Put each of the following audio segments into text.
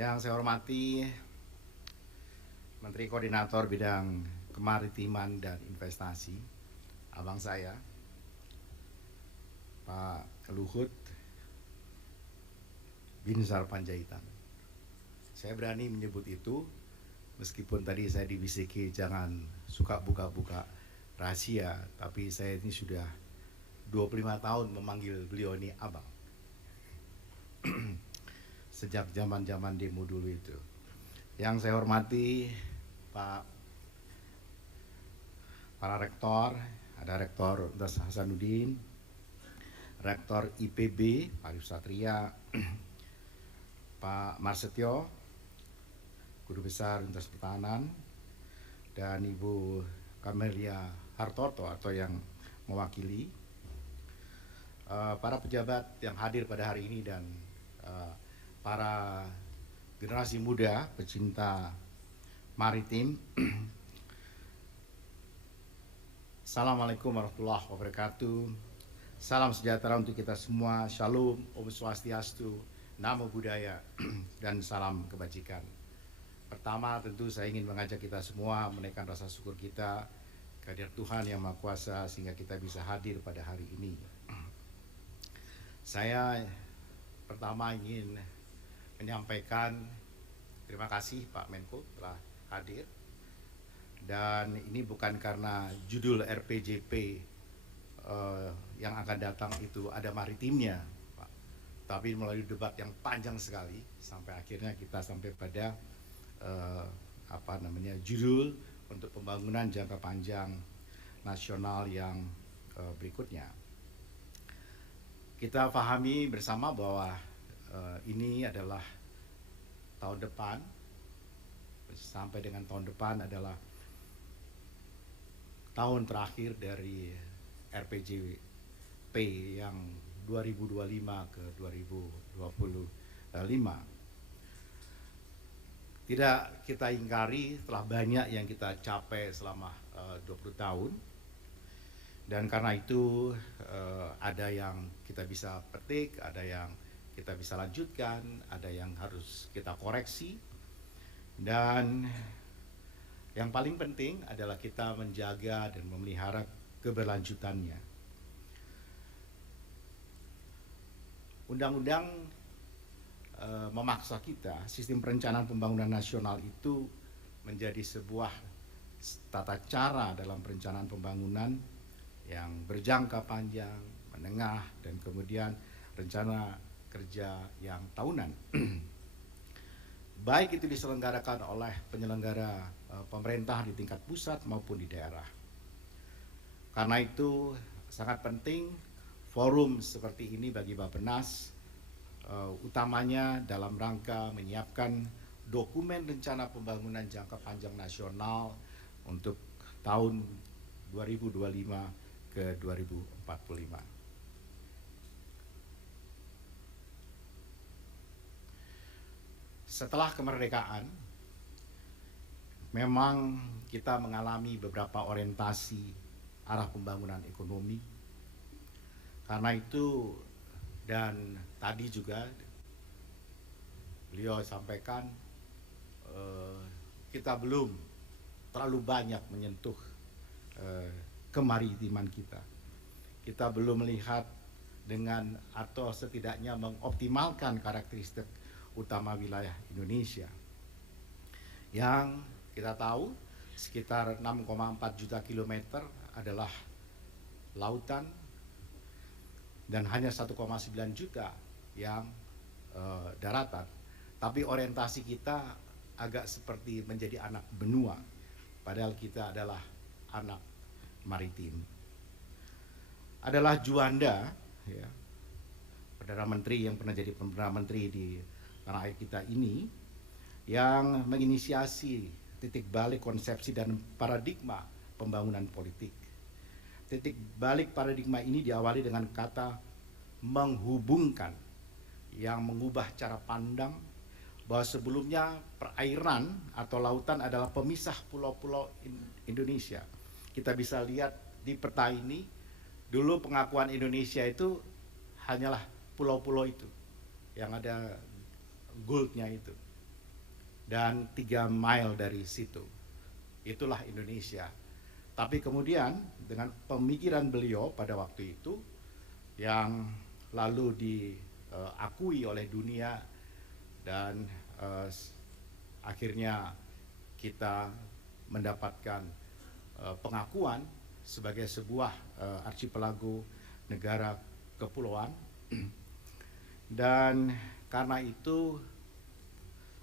Yang saya hormati Menteri Koordinator Bidang Kemaritiman dan Investasi, abang saya, Pak Luhut Binsar Panjaitan. Saya berani menyebut itu, meskipun tadi saya dibisiki jangan suka buka-buka rahasia, tapi saya ini sudah 25 tahun memanggil beliau ini abang. Sejak zaman-zaman demo dulu itu. Yang saya hormati para rektor, ada Rektor Universitas Hasanuddin, Rektor IPB Pak Arif Satria, Pak Marsetio, Guru Besar Universitas Pertahanan, dan Ibu Camelia Hartoto atau yang mewakili, para pejabat yang hadir pada hari ini, dan para generasi muda pecinta maritim. Assalamualaikum warahmatullahi wabarakatuh. Salam sejahtera untuk kita semua. Shalom, Om Swastiastu, Namo Buddhaya, dan salam kebajikan. Pertama, tentu saya ingin mengajak kita semua menaikkan rasa syukur kita kehadirat Tuhan Yang Maha Kuasa sehingga kita bisa hadir pada hari ini. Saya pertama ingin menyampaikan terima kasih Pak Menko telah hadir. Dan ini bukan karena judul RPJP yang akan datang itu ada maritimnya, Pak, tapi melalui debat yang panjang sekali sampai akhirnya kita sampai pada judul untuk pembangunan jangka panjang nasional yang berikutnya. Kita pahami bersama bahwa ini adalah tahun depan, sampai dengan tahun depan adalah tahun terakhir dari RPJP yang 2025 ke 2025. Tidak kita ingkari telah banyak yang kita capai selama 20 tahun. Dan karena itu ada yang kita bisa petik, ada yang kita bisa lanjutkan, ada yang harus kita koreksi. Dan yang paling penting adalah kita menjaga dan memelihara keberlanjutannya. Undang-undang memaksa kita, sistem perencanaan pembangunan nasional itu menjadi sebuah tata cara dalam perencanaan pembangunan yang berjangka panjang, menengah, dan kemudian rencana kerja yang tahunan. Baik itu diselenggarakan oleh penyelenggara pemerintah di tingkat pusat maupun di daerah. Karena itu sangat penting forum seperti ini bagi Bappenas, utamanya dalam rangka menyiapkan dokumen rencana pembangunan jangka panjang nasional untuk tahun 2025 ke 2045. Setelah kemerdekaan, memang kita mengalami beberapa orientasi arah pembangunan ekonomi. Karena itu, dan tadi juga beliau sampaikan, kita belum terlalu banyak menyentuh kemaritiman kita. Kita belum melihat dengan atau setidaknya mengoptimalkan karakteristik utama wilayah Indonesia. Yang kita tahu sekitar 6,4 juta kilometer adalah lautan dan hanya 1,9 juta yang daratan. Tapi orientasi kita agak seperti menjadi anak benua, padahal kita adalah anak maritim. Adalah Juanda, ya, Perdana Menteri yang pernah jadi Perdana Menteri di tanah air kita ini, yang menginisiasi titik balik konsepsi dan paradigma pembangunan politik. Titik balik paradigma ini diawali dengan kata menghubungkan, yang mengubah cara pandang bahwa sebelumnya perairan atau lautan adalah pemisah pulau-pulau Indonesia. Kita bisa lihat di peta ini, dulu pengakuan Indonesia itu hanyalah pulau-pulau itu yang ada goldnya itu. dan 3 mile dari situ. Itulah Indonesia. Tapi kemudian dengan pemikiran beliau pada waktu itu yang lalu diakui oleh dunia dan akhirnya kita mendapatkan pengakuan sebagai sebuah archipelago negara kepulauan. Dan karena itu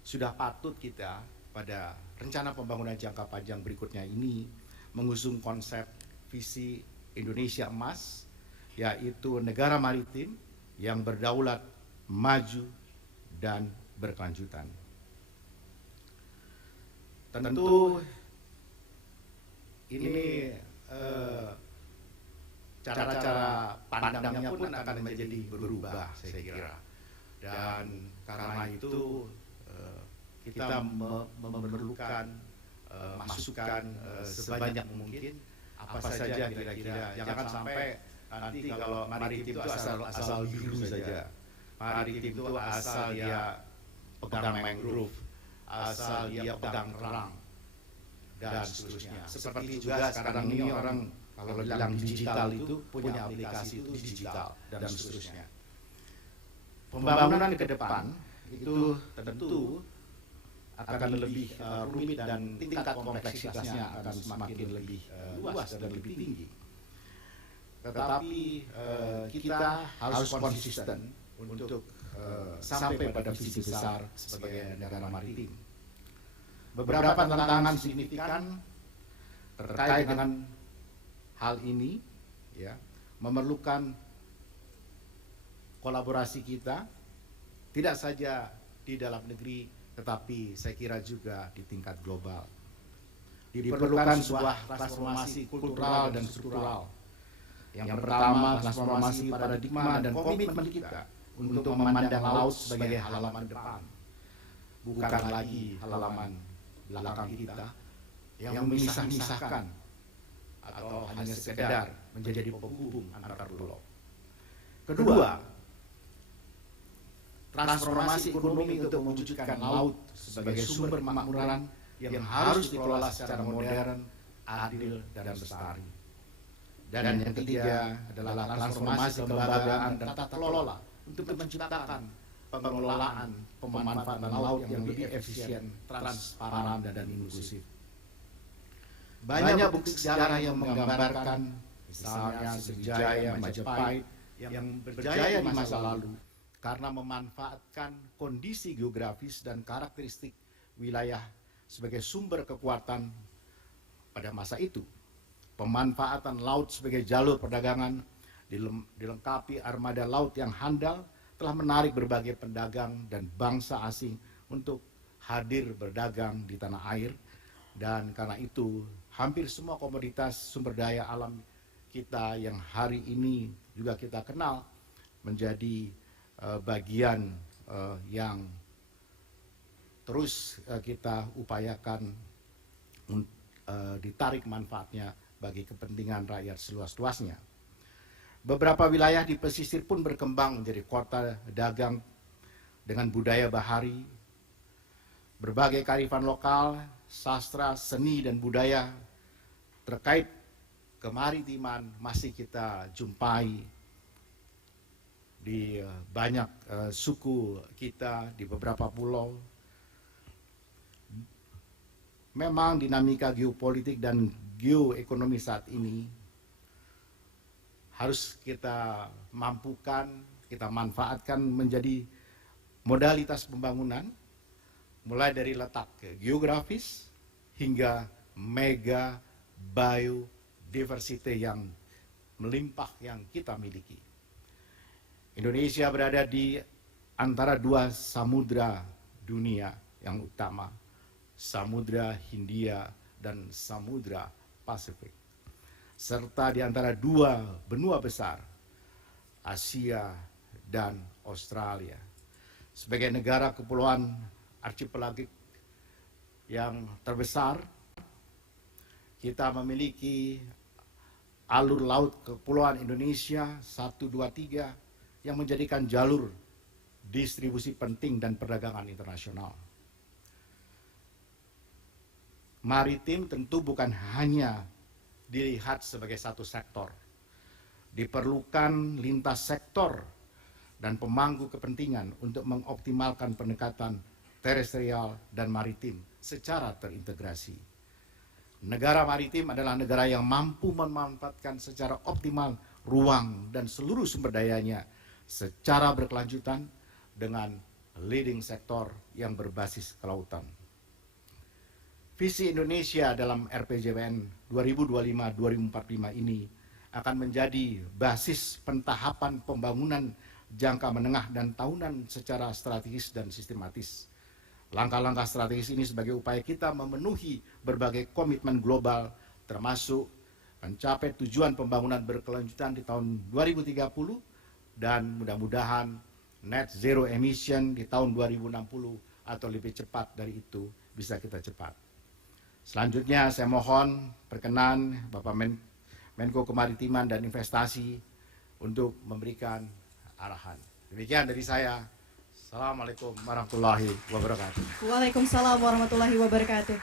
sudah patut kita pada rencana pembangunan jangka panjang berikutnya ini mengusung konsep visi Indonesia Emas, yaitu negara maritim yang berdaulat, maju, dan berkelanjutan. Tentu ini cara-cara pandangnya pun akan menjadi berubah, saya kira. Dan karena itu kita memerlukan masukan sebanyak mungkin apa saja kira-kira. Jangan sampai nanti kalau maritim itu asal biru saja. Maritim itu asal dia pegang mangrove, asal dia pegang kerang, dan seterusnya. Seperti juga sekarang ini orang kalau bilang digital itu punya aplikasi itu digital dan seterusnya. Pembangunan ke depan itu tentu akan lebih rumit dan tingkat kompleksitasnya akan semakin lebih luas dan lebih tinggi. Tetapi kita harus konsisten untuk sampai pada visi besar sebagai negara maritim. Beberapa tantangan signifikan terkait dengan hal ini, ya, memerlukan kolaborasi kita tidak saja di dalam negeri, tetapi saya kira juga di tingkat global. Diperlukan sebuah transformasi kultural dan struktural. Yang pertama, transformasi paradigma dan komitmen kita untuk memandang laut sebagai halaman depan, bukan lagi halaman belakang kita yang memisah-misahkan atau hanya sekedar menjadi penghubung antar pulau. Kedua, transformasi ekonomi untuk mewujudkan laut sebagai sumber kemakmuran yang harus dikelola secara modern, adil, dan lestari. Dan yang ketiga adalah transformasi kelembagaan dan tata kelola untuk menciptakan pengelolaan pemanfaatan laut yang lebih efisien, transparan, dan inklusif. Banyak bukti sejarah yang menggambarkan, misalnya Sriwijaya, Majapahit, yang berjaya di masa lalu karena memanfaatkan kondisi geografis dan karakteristik wilayah sebagai sumber kekuatan pada masa itu. Pemanfaatan laut sebagai jalur perdagangan dilengkapi armada laut yang handal telah menarik berbagai pedagang dan bangsa asing untuk hadir berdagang di tanah air. Dan karena itu hampir semua komoditas sumber daya alam kita yang hari ini juga kita kenal menjadi bagian yang terus kita upayakan ditarik manfaatnya bagi kepentingan rakyat seluas-luasnya. Beberapa wilayah di pesisir pun berkembang menjadi kota dagang dengan budaya bahari. Berbagai kearifan lokal, sastra, seni, dan budaya terkait kemaritiman masih kita jumpai di banyak suku kita di beberapa pulau. Memang dinamika geopolitik dan geoekonomi saat ini harus kita mampukan, kita manfaatkan menjadi modalitas pembangunan, mulai dari letak geografis hingga mega biodiversity yang melimpah yang kita miliki. Indonesia berada di antara dua samudra dunia yang utama, Samudra Hindia dan Samudra Pasifik, serta di antara dua benua besar, Asia dan Australia. Sebagai negara kepulauan archipelagik yang terbesar, kita memiliki alur laut kepulauan Indonesia 1, 2, 3 yang menjadikan jalur distribusi penting dan perdagangan internasional. maritim tentu bukan hanya dilihat sebagai satu sektor. Diperlukan lintas sektor dan pemangku kepentingan untuk mengoptimalkan pendekatan terestrial dan maritim secara terintegrasi. Negara maritim adalah negara yang mampu memanfaatkan secara optimal ruang dan seluruh sumber dayanya secara berkelanjutan dengan leading sektor yang berbasis kelautan. Visi Indonesia dalam RPJMN 2025-2045 ini akan menjadi basis pentahapan pembangunan jangka menengah dan tahunan secara strategis dan sistematis. Langkah-langkah strategis ini sebagai upaya kita memenuhi berbagai komitmen global, termasuk mencapai tujuan pembangunan berkelanjutan di tahun 2030 dan mudah-mudahan net zero emission di tahun 2060 atau lebih cepat dari itu bisa kita cepat. Selanjutnya saya mohon perkenan Bapak Menko Kemaritiman dan Investasi untuk memberikan arahan. Demikian dari saya. Assalamualaikum warahmatullahi wabarakatuh. Waalaikumsalam warahmatullahi wabarakatuh.